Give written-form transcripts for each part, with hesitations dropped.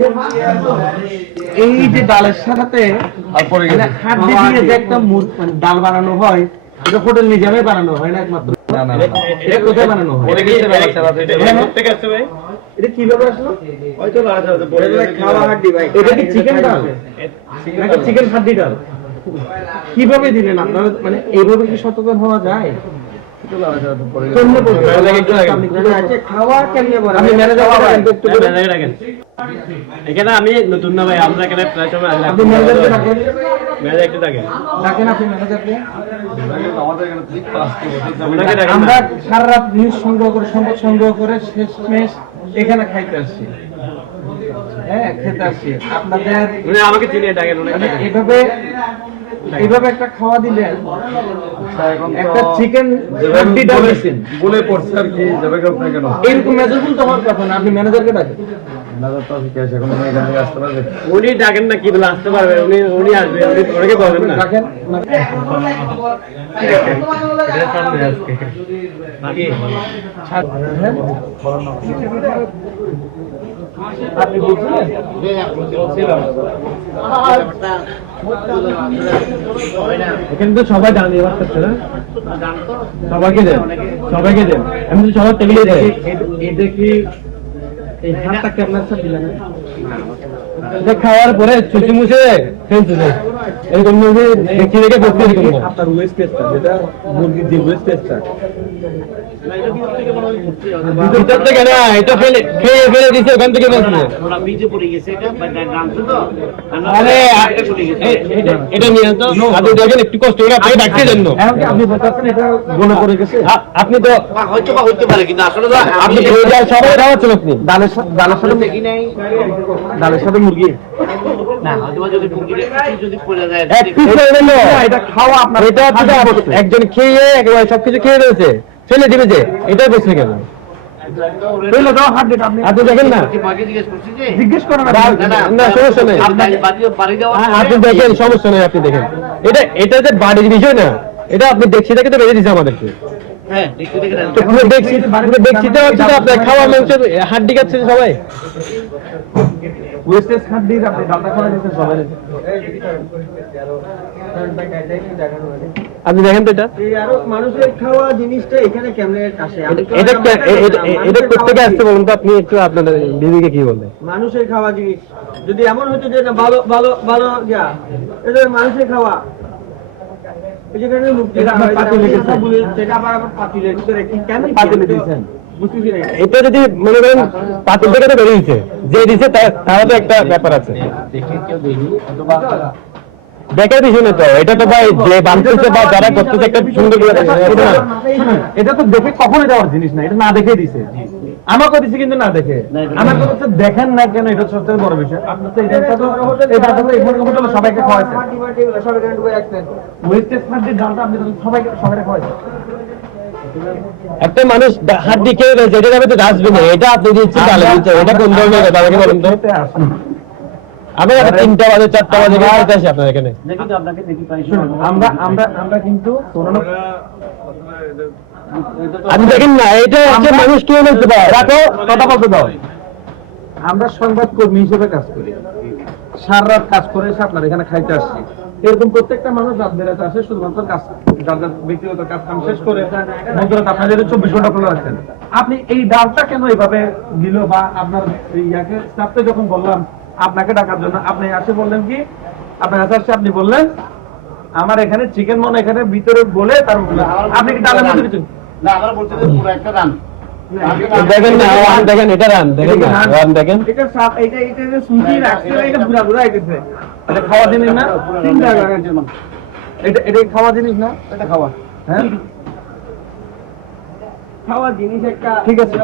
দেখান এই যে ডালের সাথে হাড্ডি দিয়ে যে একটা মানে ডাল বানানো হয়, এটা হোটেল নিজামে বানানো হয় না একমাত্র। এটা কোথায় বানানো হয়? এটা কিভাবে আসলো? এটা কি চিকেন ডাল নাকি চিকেন হাড্ডি ডাল? কিভাবে দিলেন আপনারা? মানে এইভাবে কি সচেতন হওয়া যায়? এখানে আমি নতুন না ভাই, আমরা এখানে প্রায় সময় আমরা সারা রাত নিউজ সংগ্রহ করে সম্পদ সংগ্রহ করে শেষমেশ এখানে খাইতে আসছি। হ্যাঁ, খেতে আসছি আপনাদের। আমাকে চিনে ডাকেন এইভাবে একটা খাওয়া দিলেন, একটা চিকেন হাড্ডি ডাল দিচ্ছেন বলে পড়ছে আর কি যাবে কেন এরকম মেজাজগুলো তো হওয়ার কথা না। আপনি ম্যানেজারকে ডাকেন। উনি ডাকেন না, কি বলে আসতে পারবে? উনি আসবে, উনি ওনাকে বলবেন না। ডাকেন আপনি বলছিলেন এখানে তো সবাই জানি এবার না, সবাইকে দেন, সবাইকে দেন। আমি তো সবার টেবিলে দেয়। এটা কি এই হাতটা কেমন আছে দিলেন? এটা খাওয়ার পরে চুচি মুছে ফেলছে এরকম দেখি দেখে করতে এরকম না। আপনার ওয়েস্ট পেস্টটা, যেটা মুরগির যে ওয়েস্ট পেস্টটা, ভিতর থেকে না, এটা খেয়ে ফেলে দিচ্ছে ওখান থেকে বলছে। আরে এটা নিয়ে তো আপনি দেখেন, একটু কষ্ট করে আপনাকে ডাকতে দেন না। আপনি বলতেছেন এটা গলে পড়ে গেছে। আপনি তো হয়তো হইতে পারে, কিন্তু আসলে আপনি সবাই খাওয়াচ্ছেন। আপনি ডালের সাথে দেখি নাই। ডালের সাথে মুরগি না, হয়তো যদি মুরগির যদি পড়ে যায়, এটা খাওয়া আপনার এটা একজন খেয়ে একেবারে সবকিছু খেয়ে রয়েছে, ফেলে দিবে যে, এটাই বলছে কেন? আপনি দেখেন না, জিজ্ঞেস করেন না সমস্যা নেই, আপনি দেখেন, সমস্যা নেই, আপনি দেখেন। এটা যে বাড়ির বিষয় না, এটা আপনি দেখছি দেখে তো বেঁধে দিচ্ছে আমাদেরকে। আপনার খাওয়া মাংসের হাড্ডি খাচ্ছে সবাই। ওয়েস্টেজ হাড্ডির আপনি ডালটা খাওয়া দিচ্ছেন সবাই। আপনি দেখেন তো এটা মানুষের খাওয়া জিনিসটা এখানে কেমনে আসে? এটা কোথেকে আসছে বলুন তো? আপনি একটু আপনাদের দিদিকে কি বললেন? মানুষের খাওয়া জিনিস যদি এমন হতো যে না ভালো ভালো ভালো যা, এটা মানুষের খাওয়া, যেখানে এটা যদি মনে করেন পাতিল থেকে তো বেরিয়েছে, যে দিচ্ছে তারা তো একটা ব্যাপার আছে, দেখার বিষয় না তো। এটা তো ভাই যে বানতেছে বা যারা করতেছে একটা সুন্দর করে, এটা তো দেখে কখনোই দেওয়ার জিনিস না, এটা না দেখে দিছে। আমাকে দিছে কিন্তু না দেখে। আমার কথা দেখেন না কেন, এটা সবচেয়ে বড় বিষয়। আপনার তো এটা তো হোটেলে সবাইকে খাওয়াইছেন, ওয়েস্টেজ হাড্ডির ডালটা আপনি সবাইকে খাওয়াইছেন। একটা মানুষ হাড্ডি খেয়ে রয়েছে, এটা যাবে তো ডাস্টবিনে, এটা আপনি দিচ্ছেন ডালে দিচ্ছেন, এটা কোন ধরনের কথা আমাকে বলুন তো? আমি 3টা বাজে 4টা বাজে আসি আপনার এখানে। আমরা কিন্তু আপনি দেখেন না, এটা হচ্ছে মানুষ কেউ বলতে পারে, রাখো কথা বলতে দাও। আমরা সংবাদ কর্মী হিসেবে কাজ করি, সারা রাত কাজ করে এসে আপনার এখানে খাইতে আসছি। এরকম প্রত্যেকটা মানুষ রাত বেড়াতে আসে শুধুমাত্র কাজ, যাদের ব্যক্তিগত কাজ কাম শেষ করে মধ্যরাত আপনার যেটা 24 ঘন্টা খোলা রাখছেন। আপনি এই ডালটা কেন এইভাবে দিল? বা আপনার ইয়াকে স্টাফকে যখন বললাম আপনাকে ডাকার জন্য, আপনি আসে বললেন কি, আপনার কাছে আসছে, আপনি বললেন আমার এখানে চিকেন মনে এখানে ভিতরে বলে তার আপনি কি ডালের মধ্যে কিছু না, আমরা বলছি যে পুরো একটা রান দেখেন না, দেখেন এটা রান, দেখেন না রান, দেখেন এটা সাপ, এটা যে সুজি রাখছে, এটা পুরা পুরা আইতেছে। এটা খাওয়া জিনিস না, 3 টাকা লাগার জন্য। এটা খাওয়া জিনিস না, এটা খাওয়া, হ্যাঁ খাওয়া জিনিস একটা। ঠিক আছে,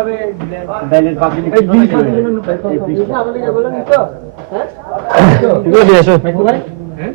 ডাইলের বাকি এই জিনিসটা আমাদের বলেন তো, হ্যাঁ ঠিক আছে, এসো। ভাই, হ্যাঁ